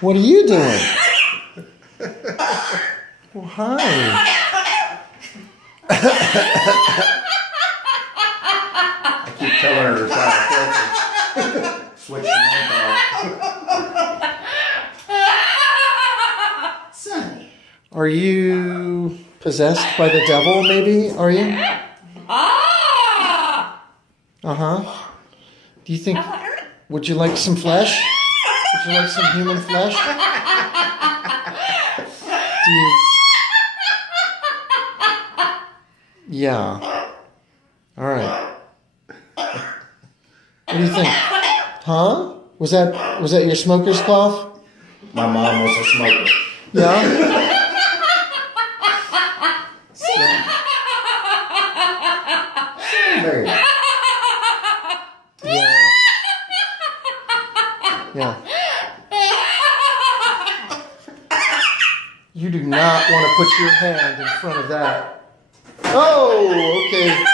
What are you doing? Well, hi. I keep telling her to try to filter. Switch the mic off. Sonny. Are you possessed by the devil, maybe? Are you? Uh-huh. Do you think... Would you like some flesh? Would you like some human flesh? Do you... Yeah. All right. What do you think? Huh? Was that your smoker's cough? My mom was a smoker. Yeah? There. Yeah. Yeah. You do not want to put your hand in front of that. Oh, okay.